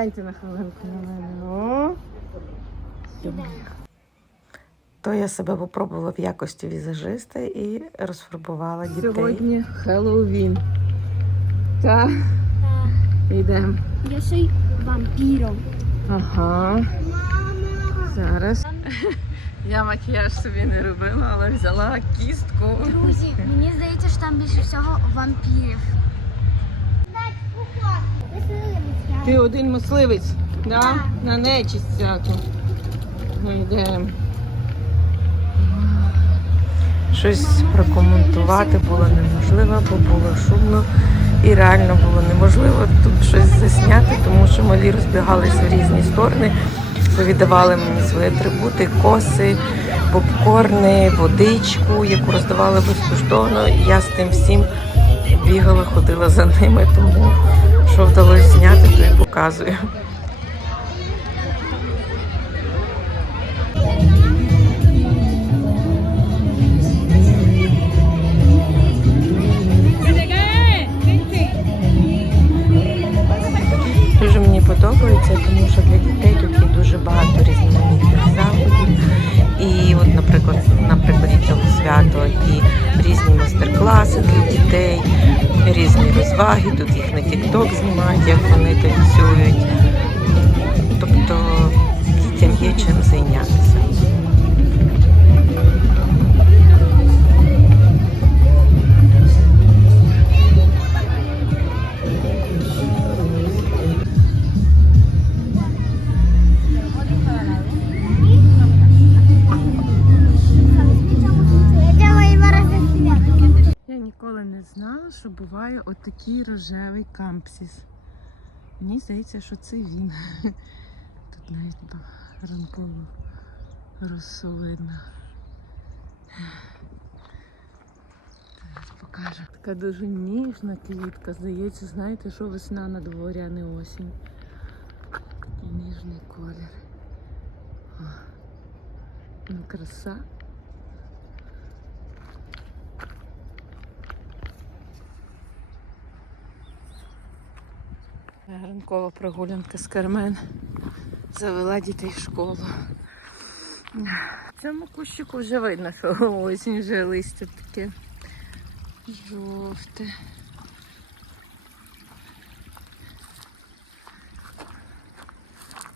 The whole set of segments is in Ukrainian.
Гляньте на хвилинку на мене. О. То я себе попробувала в якості візажиста і розфарбувала дітей. Сьогодні Хеллоуін. Так, йдемо. Я ще й вампіром. Ага. Мама. Зараз. Я макіяж собі не робила, але взяла кістку. Друзі, мені здається, що там більше всього вампірів. Ти один мисливець, да? На нечисть всяку. Ну йдемо. Щось прокоментувати було неможливо, бо було шумно і реально було неможливо тут щось засняти, тому що малі розбігалися в різні сторони, повіддавали мені свої атрибути, коси, попкорни, водичку, яку роздавали безкоштовно. І я з тим всім бігала, ходила за ними, тому що вдалося зняти, то і показую. Розваги. Тут їх на TikTok знімають, як вони танцюють. Тобто дітям є чим зайнятися. Буває отакий рожевий кампсіс. Мені здається, що це він. Тут навіть ранкову росу покажу. Така дуже ніжна квітка. Здається, знаєте, що весна на дворі, а не осінь. Такий ніжний колір. О, Ну, краса. Ранкова прогулянка з Кармен завела дітей в школу. В цьому кущику вже видно, що осінь вже листя таке жовте.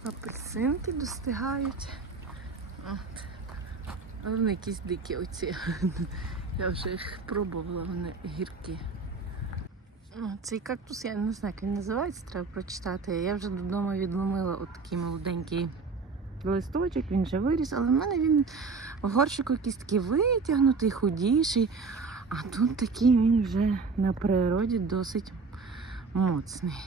Апельсинки достигають. От. Вони якісь дикі оці. Я вже їх пробувала, вони гіркі. Цей кактус, я не знаю, як він називається, треба прочитати. Я вже додому відломила от такий молоденький листочок, він вже виріс, але в мене він в горщику такий витягнутий, худіший. А тут такий він вже на природі досить моцний.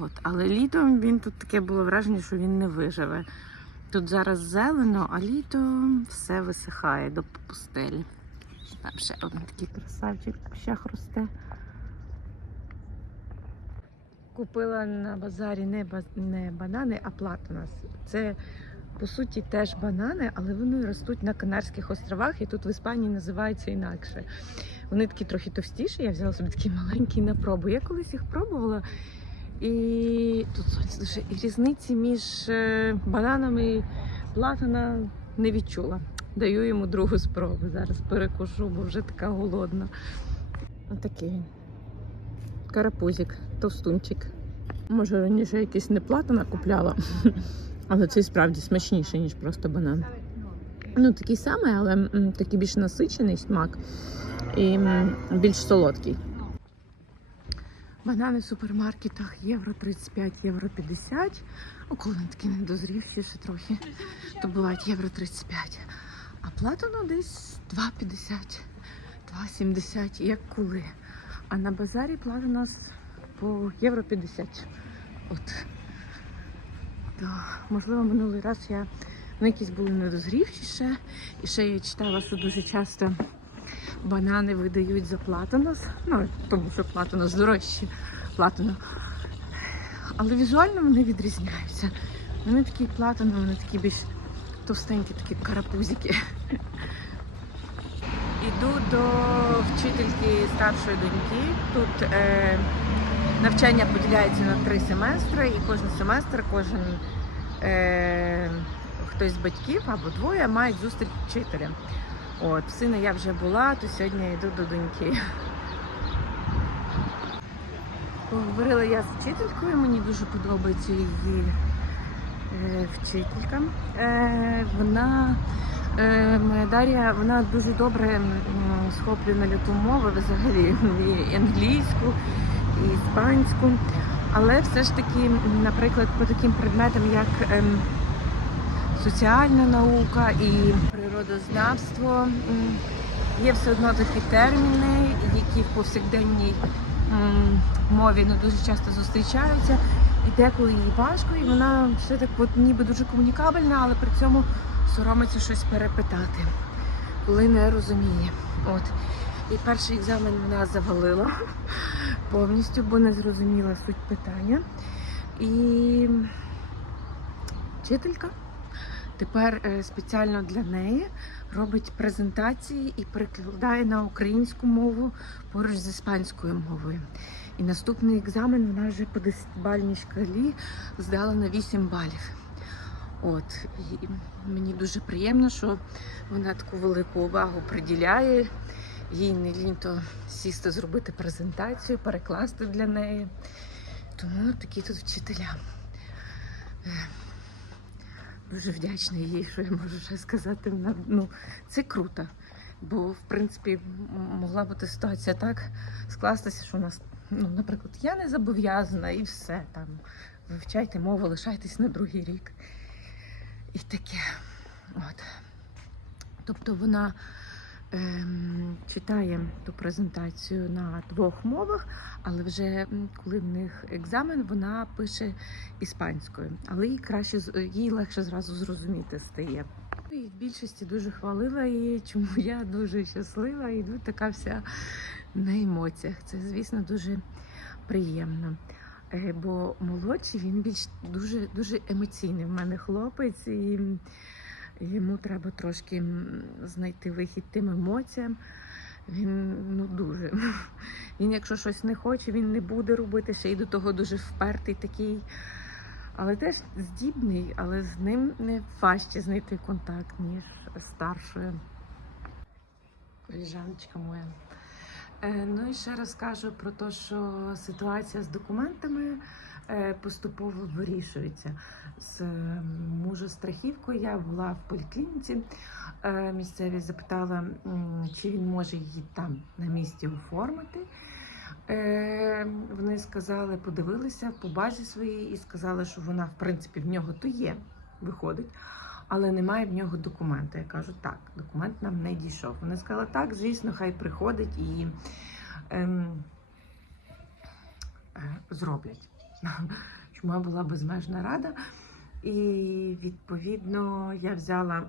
От. Але літом він тут таке було враження, що він не виживе. Тут зараз зелено, а літом все висихає до пустелі. Там ще один такий красавчик кущах росте. Купила на базарі не, баз... не банани, а платанас. Це по суті теж банани, але вони ростуть на Канарських островах і тут в Іспанії називаються інакше. Вони такі трохи товстіші, я взяла собі такі маленькі на пробу. Я колись їх пробувала. І тут дуже і різниці між е, бананами і платана не відчула. Даю йому другу спробу. Зараз перекушу, бо вже така голодна. Отакий він. Карапузик, товстунчик. Може, раніше якийсь не платана купляла, але цей справді смачніший, ніж просто банан. Ну, такий самий, але такий більш насичений смак і більш солодкий. Банани в супермаркетах євро 35, євро 50. Ну, коли вони такі недозрівші ще трохи, то бувають євро 35. А платано десь 2,50, 2,70, як коли. А на базарі плата у нас по євро 50. От. То, можливо, минулий раз я ну, якісь були недозрівші ще. І ще я читала, що дуже часто банани видають за платанос. Ну, тому що платанос дорожче платано. Але візуально вони відрізняються. Вони такі платано, вони такі більш товстенькі, такі карапузики. Іду до вчительки старшої доньки. Тут е, навчання поділяється на три семестри, і кожен семестр, кожен е, хтось з батьків або двоє мають зустріч вчителя. От, сина я вже була, то сьогодні я йду до доньки. Говорила я з вчителькою, мені дуже подобається її е, вчителька. Е, вона, моя Дар'я, вона дуже добре схоплює на люту мови, взагалі і англійську, і іспанську. Але все ж таки, наприклад, по таким предметам, як ем, соціальна наука і природознавство, є все одно такі терміни, які в повсякденній мові не дуже часто зустрічаються. І деколи їй важко, і вона все так от ніби дуже комунікабельна, але при цьому соромиться щось перепитати, коли не розуміє. От. І перший екзамен вона завалила повністю, бо не зрозуміла суть питання. І вчителька тепер е, спеціально для неї робить презентації і перекладає на українську мову поруч з іспанською мовою. І наступний екзамен вона вже по 10-бальній шкалі здала на 8 балів. От, і мені дуже приємно, що вона таку велику увагу приділяє. Їй не ліньто сісти, зробити презентацію, перекласти для неї. Тому такі тут вчителя. Е, Дуже вдячна їй, що я можу ще сказати. Ну, це круто. Бо, в принципі, могла бути ситуація так скластися, що у нас, ну, наприклад, я не зобов'язана і все там. Вивчайте мову, лишайтесь на другий рік. І таке. От. Тобто вона ем, читає ту презентацію на двох мовах, але вже коли в них екзамен, вона пише іспанською, але їй краще їй легше зразу зрозуміти стає. І в більшості дуже хвалила її, чому я дуже щаслива і така вся на емоціях. Це, звісно, дуже приємно. Е, Бо молодший він більш дуже дуже емоційний в мене хлопець, і йому треба трошки знайти вихід тим емоціям. Він ну дуже. Він, якщо щось не хоче, він не буде робити ще й до того дуже впертий такий. Але теж здібний, але з ним не важче знайти контакт, ніж старшою. Коліжаночка моя. Е, ну і ще розкажу про те, що ситуація з документами е, поступово вирішується. З е, мужа-страхівкою я була в поліклініці. Е, місцеві запитала, чи він може її там на місці оформити. Вони сказали, подивилися по базі своїй і сказали, що вона, в принципі, в нього то є, виходить, але немає в нього документа. Я кажу, так, документ нам не дійшов. Вони сказали, так, звісно, хай приходить і ем, е, зроблять. Чому була безмежна рада. І відповідно я взяла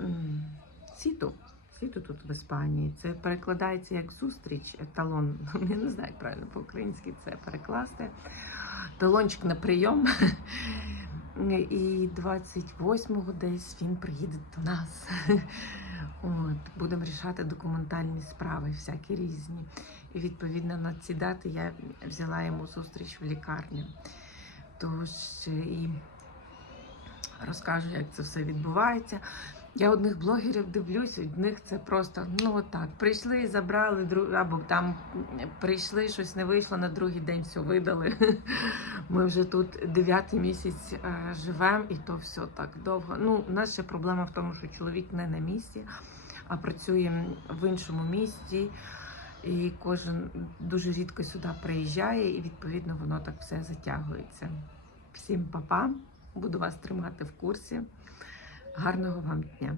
м, сіту. Сіту тут в Іспанії. Це перекладається як зустріч, еталон. Я не знаю, правильно по-українськи це перекласти. Талончик на прийом. І 28-го десь він приїде до нас. От, будемо рішати документальні справи, всякі різні. І відповідно на ці дати я взяла йому зустріч в лікарню. Тож і розкажу, як це все відбувається. Я одних блогерів дивлюсь, від них це просто ну отак. Прийшли, забрали або там прийшли, щось не вийшло на другий день, все видали. Ми вже тут дев'ятий місяць е, живемо, і то все так довго. Ну, у нас ще проблема в тому, що чоловік не на місці, а працює в іншому місті. І кожен дуже рідко сюди приїжджає, і відповідно воно так все затягується. Всім па-па, буду вас тримати в курсі. Гарного вам дня!